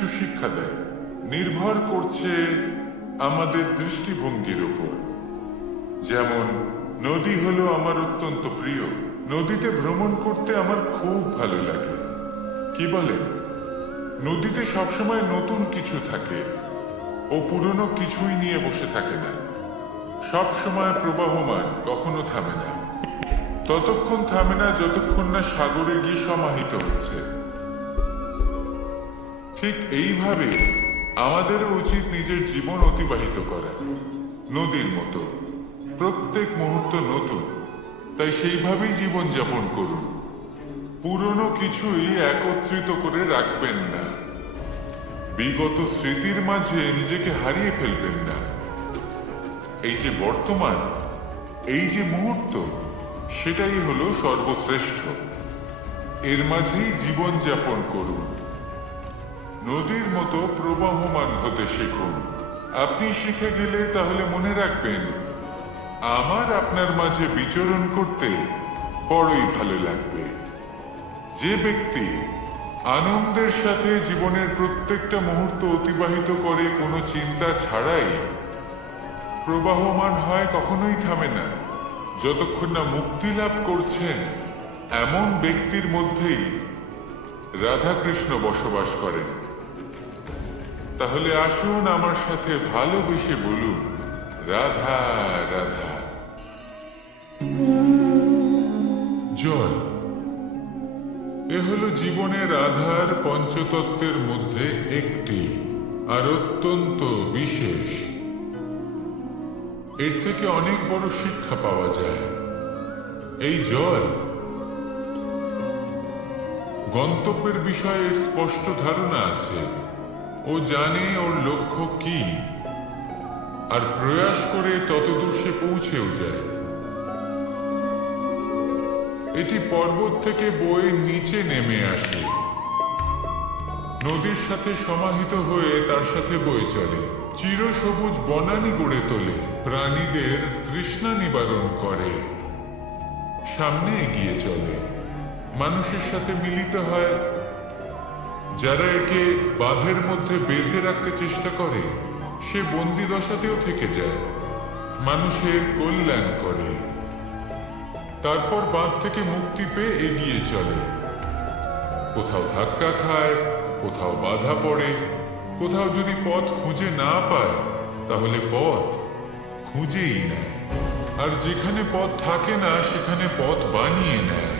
কিছু শিক্ষা দেয়। নির্ভর করছে আমাদের দৃষ্টিভঙ্গির উপর। যেমন, নদী হলো আমার অত্যন্ত প্রিয়। নদীতে ভ্রমণ করতে আমার খুব ভালো লাগে। কি বলেন নদীতে সবসময় নতুন কিছু থাকে ও পুরনো কিছুই নিয়ে বসে থাকে না। সব সময় প্রবাহমান, কখনো থামে না। ততক্ষণ থামে না যতক্ষণ না সাগরে গিয়ে সমাহিত হচ্ছে। ঠিক এইভাবে আমাদেরও উচিত নিজের জীবন অতিবাহিত করা। নদীর মতো। প্রত্যেক মুহূর্ত নতুন। তাই সেইভাবেই জীবন যাপন করুন। পুরনো কিছুই একত্রিত করে রাখবেন না। বিগত স্মৃতির মাঝে নিজেকে হারিয়ে ফেলবেন না। এই যে বর্তমান, এই যে মুহূর্ত, সেটাই হলো সর্বশ্রেষ্ঠ। এর মাঝেই জীবন যাপন করুন। নদীর মতো প্রবাহমান হতে শিখুন। আপনি শিখে গেলে তাহলে মনে রাখবেন, আমার আপনার মাঝে বিচরণ করতে বড়ই ভালো লাগবে। যে ব্যক্তি আনন্দের সাথে জীবনের প্রত্যেকটা মুহূর্ত অতিবাহিত করে কোনো চিন্তা ছাড়াই প্রবাহমান হয় কখনোই থামে না। যতক্ষণ না মুক্তি লাভ করছেন, এমন ব্যক্তির মধ্যেই রাধাকৃষ্ণ বসবাস করেন। তাহলে আসুন আমার সাথে ভালোবেসে বলুন। রাধা রাধা। জল। এ হলো জীবনের আধার পঞ্চতত্ত্বের মধ্যে একটি, আর অত্যন্ত বিশেষ। এর থেকে অনেক বড় শিক্ষা পাওয়া যায়। এই জল গন্তব্যের বিষয়ে স্পষ্ট ধারণা আছে। ও জানে ওর লক্ষ্য কি। আর প্রয়াস করে ততদূর সে পৌঁছেও যায়। এটি পর্বত থেকে বয়ে নিচে নেমে আসে। নদীর সাথে সমাহিত হয়ে তার সাথে বয়ে চলে। চিরসবুজ বনানি গড়ে তোলে। প্রাণীদের তৃষ্ণা নিবারণ করে। সামনে এগিয়ে চলে। মানুষের সাথে মিলিত হয় যারা একে বাঁধের মধ্যে বেঁধে রাখতে চেষ্টা করে, সে বন্দি দশাতেও থেকে যায়, মানুষের কল্যাণ করে। তারপর বাঁধ থেকে মুক্তি পেয়ে এগিয়ে চলে। কোথাও ধাক্কা খায়, কোথাও বাধা পড়ে, কোথাও যদি পথ খুঁজে না পায়, তাহলে পথ খুঁজেই নেয়। আর যেখানে পথ থাকে না, সেখানে পথ বানিয়ে নেয়।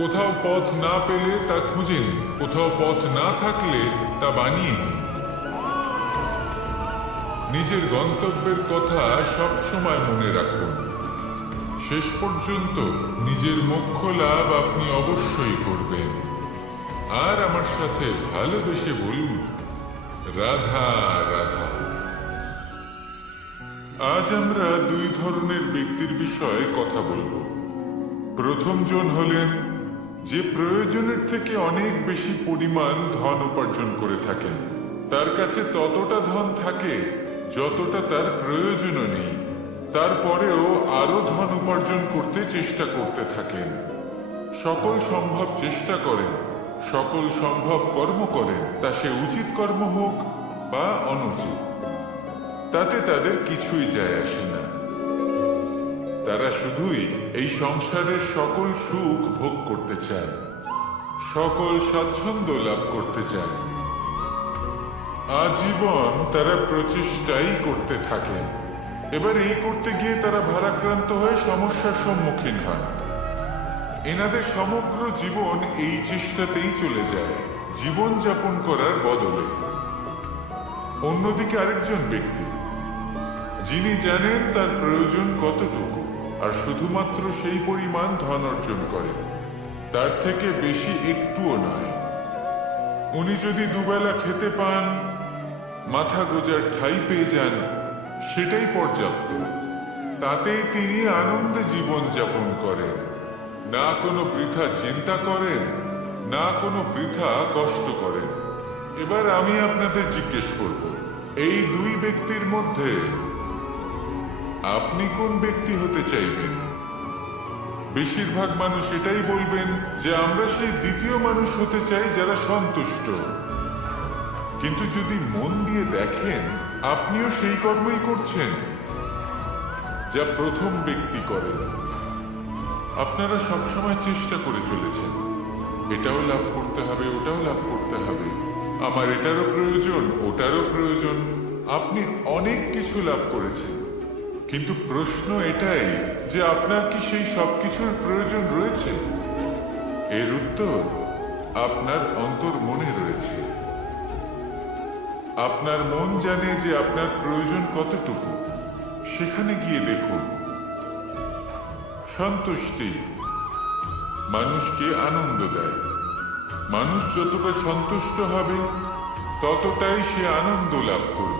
কোথাও পথ না পেলে তা খুঁজে নিন কোথাও পথ না থাকলে তা বানিয়ে নিন নিজের গন্তব্যের কথা সব সময় মনে রাখুন শেষ পর্যন্ত নিজের মোক্ষ লাভ আপনি অবশ্যই করবেন। আর আমার সাথে ভালোবেসে বলুন, রাধা রাধা। আজ আমরা দুই ধরনের ব্যক্তির বিষয়ে কথা বলব। প্রথমজন হলেন যে প্রয়োজনের থেকে অনেক বেশি পরিমাণ ধন উপার্জন করে থাকেন। তার কাছে ততটা ধন থাকে যতটা তার প্রয়োজনও নেই। তারপরেও আরও ধন উপার্জন করতে চেষ্টা করতে থাকেন। সকল সম্ভব চেষ্টা করেন, সকল সম্ভব কর্ম করেন, তা সে উচিত কর্ম হোক বা অনুচিত। তাতে তাদের কিছুই যায় আসে তারা শুধুই এই সংসারের সকল সুখ ভোগ করতে চান সকল স্বাচ্ছন্দ্য লাভ করতে চান আজীবন তারা প্রচেষ্টাই করতে থাকেন এবার এই করতে গিয়ে তারা ভারাক্রান্ত হয়ে সমস্যার সম্মুখীন হন এনাদের সমগ্র জীবন এই চেষ্টাতেই চলে যায় জীবন যাপন করার বদলে। অন্যদিকে আরেকজন ব্যক্তি, যিনি জানেন তার প্রয়োজন কতটুকু আর শুধুমাত্র সেই পরিমাণ ধন অর্জন করেন তার থেকে বেশি একটুও নয় উনি যদি দুবেলা খেতে পান, মাথা গোজার ঠাই পেয়ে যান, সেটাই পর্যাপ্ত। তাতেই তিনি আনন্দে জীবন যাপন করেন। না কোনো বৃথা চিন্তা করেন, না কোনো বৃথা কষ্ট করেন। এবার আমি আপনাদের জিজ্ঞেস করব, এই দুই ব্যক্তির মধ্যে আপনি কোন ব্যক্তি হতে চাইবেন? বেশিরভাগ মানুষ এটাই বলবেন যে আমরা সেই দ্বিতীয় মানুষ হতে চাই যারা সন্তুষ্ট। কিন্তু যদি মন দিয়ে দেখেন, আপনিও সেই কর্মই করছেন, যা প্রথম ব্যক্তি করেন। আপনারা সবসময় চেষ্টা করে চলেছেন। এটাও লাভ করতে হবে, ওটাও লাভ করতে হবে। আমার এটারও প্রয়োজন, ওটারও প্রয়োজন। আপনি অনেক কিছু লাভ করেছেন। কিন্তু প্রশ্ন এটাই যে আপনার কি সেই সবকিছুর প্রয়োজন রয়েছে? এর উত্তর আপনার অন্তর মনে রয়েছে। আপনার মন জানে যে আপনার প্রয়োজন কতটুকু। সেখানে গিয়ে দেখুন। সন্তুষ্টি মানুষকে আনন্দ দেয়। মানুষ যতটা সন্তুষ্ট হবে, ততটাই সে আনন্দ লাভ করবে।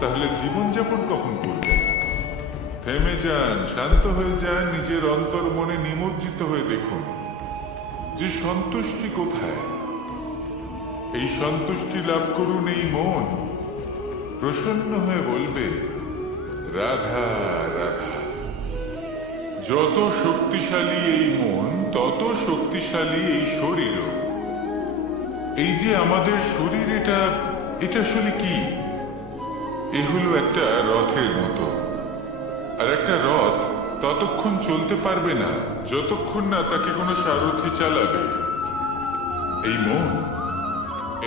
তাহলে জীবনযাপন কখন করবেন থেমে যান, শান্ত হয়ে যান, নিজের অন্তর মনে নিমজ্জিত হয়ে দেখুন যে সন্তুষ্টি কোথায়। এই সন্তুষ্টি লাভ করুন এই মন। প্রসন্ন হয়ে বলবে, রাধা রাধা, যত শক্তিশালী এই মন, তত শক্তিশালী এই শরীরও। এই যে আমাদের শরীর, এটা এটা আসলে কি? এ হলো একটা রথের মতো। আর একটা রথ ততক্ষণ চলতে পারবে না, যতক্ষণ না তাকে কোনো সারথি চালাবে। এই মন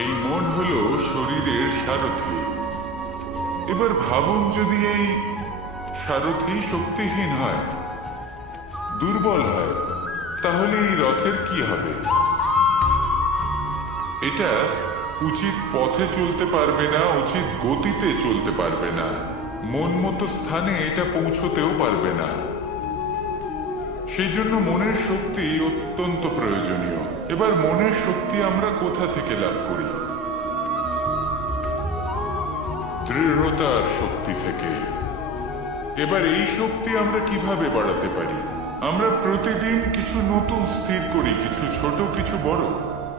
এই মন হলো শরীরের সারথি। এবার ভাবুন যদি এই সারথি শক্তিহীন হয়, দুর্বল হয়, তাহলে এই রথের কি হবে? এটা উচিত পথে চলতে পারবে না, উচিত গতিতে চলতে পারবে না। মন মতো স্থানে এটা পৌঁছতেও পারবে না। সেই জন্য মনের শক্তি অত্যন্ত প্রয়োজনীয়। এবার মনের শক্তি আমরা কোথা থেকে লাভ করি? দৃঢ়তার শক্তি থেকে। এবার এই শক্তি আমরা কীভাবে বাড়াতে পারি? আমরা প্রতিদিন কিছু নতুন স্থির করি, কিছু ছোট, কিছু বড়।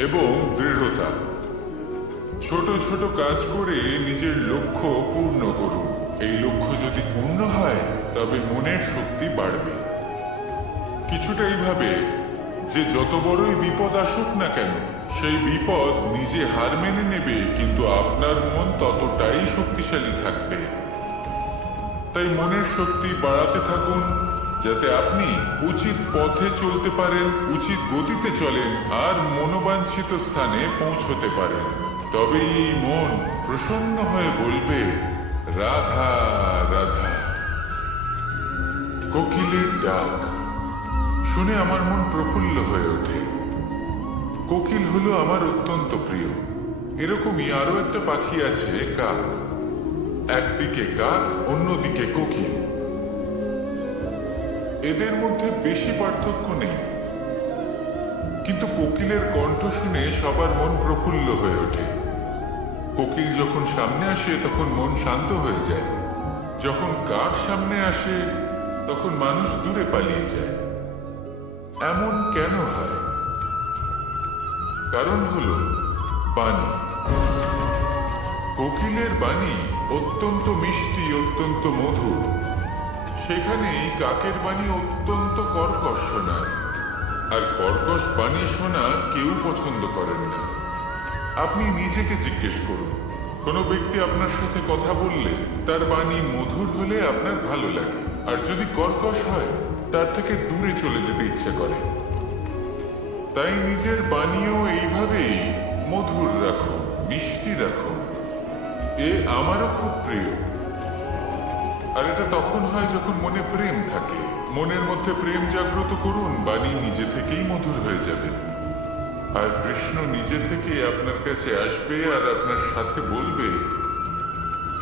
এবং দৃঢ়তা। ছোট ছোট কাজ করে নিজের লক্ষ্য পূর্ণ করুন। এই লক্ষ্য যদি পূর্ণ হয়, তবে মনের শক্তি বাড়বে। কিছুটা এইভাবে, যে যত বড়ই বিপদ আসুক না কেন, সেই বিপদ নিজে হার মেনে নেবে, কিন্তু আপনার মন ততটাই শক্তিশালী থাকবে। তাই মনের শক্তি বাড়াতে থাকুন যাতে আপনি উচিত পথে চলতে পারেন, উচিত গতিতে চলেন আর মনোবাঞ্ছিত স্থানে পৌঁছতে পারেন। তবেই এই মন প্রসন্ন হয়ে বলবে, রাধা রাধা। কোকিলের ডাক শুনে আমার মন প্রফুল্ল হয়ে ওঠে। কোকিল হলো আমার অত্যন্ত প্রিয়। এরকমই আরও একটা পাখি আছে, কাক। একদিকে কাক, অন্যদিকে কোকিল। এদের মধ্যে বেশি পার্থক্য নেই। কিন্তু কোকিলের কণ্ঠ শুনে সবার মন প্রফুল্ল হয়ে ওঠে। কোকিল যখন সামনে আসে, তখন মন শান্ত হয়ে যায়। যখন কাক সামনে আসে, তখন মানুষ দূরে পালিয়ে যায়। এমন কেন হয়? কারণ হলো, বাণী। কোকিলের বাণী অত্যন্ত মিষ্টি, অত্যন্ত মধুর। সেখানেই কাকের বাণী অত্যন্ত কর্কশ শোনায়। আর কর্কশ বাণী শোনা কেউ পছন্দ করেন না। আপনি নিজেকে জিজ্ঞেস করুন, কোনো ব্যক্তি আপনার সাথে কথা বললে তার বাণী মধুর হলে আপনার ভালো লাগে, আর যদি কর্কশ হয়, তার থেকে দূরে চলে যেতে ইচ্ছে করে। তাই নিজের বাণীও এইভাবেই মধুর রাখো মিষ্টি রাখো এ আমারও খুব প্রিয়। আর এটা তখন হয় যখন মনে প্রেম থাকে। মনের মধ্যে প্রেম জাগ্রত করুন, বাণী নিজে থেকেই মধুর হয়ে যাবে। আর কৃষ্ণ নিজে থেকে আপনার কাছে আসবে আর আপনার সাথে বলবে,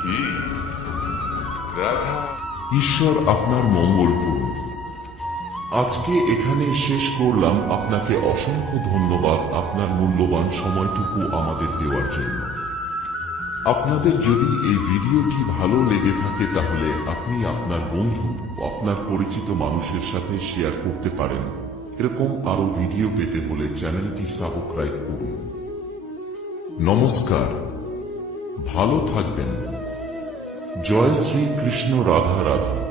কি? রাধা? ঈশ্বর আপনার মঙ্গল করুন। আজকে এখানে শেষ করলাম আপনাকে অসংখ্য ধন্যবাদ আপনার মূল্যবান সময়টুকু আমাদের দেওয়ার জন্য। আপনাদের যদি এই ভিডিওটি ভালো লেগে থাকে তাহলে আপনি আপনার বন্ধু, আপনার পরিচিত মানুষের সাথে শেয়ার করতে পারেন। এরকম আরও ভিডিও পেতে হলে চ্যানেলটি সাবস্ক্রাইব করুন। নমস্কার। ভালো থাকবেন। জয় শ্রী কৃষ্ণ রাধা রাধা।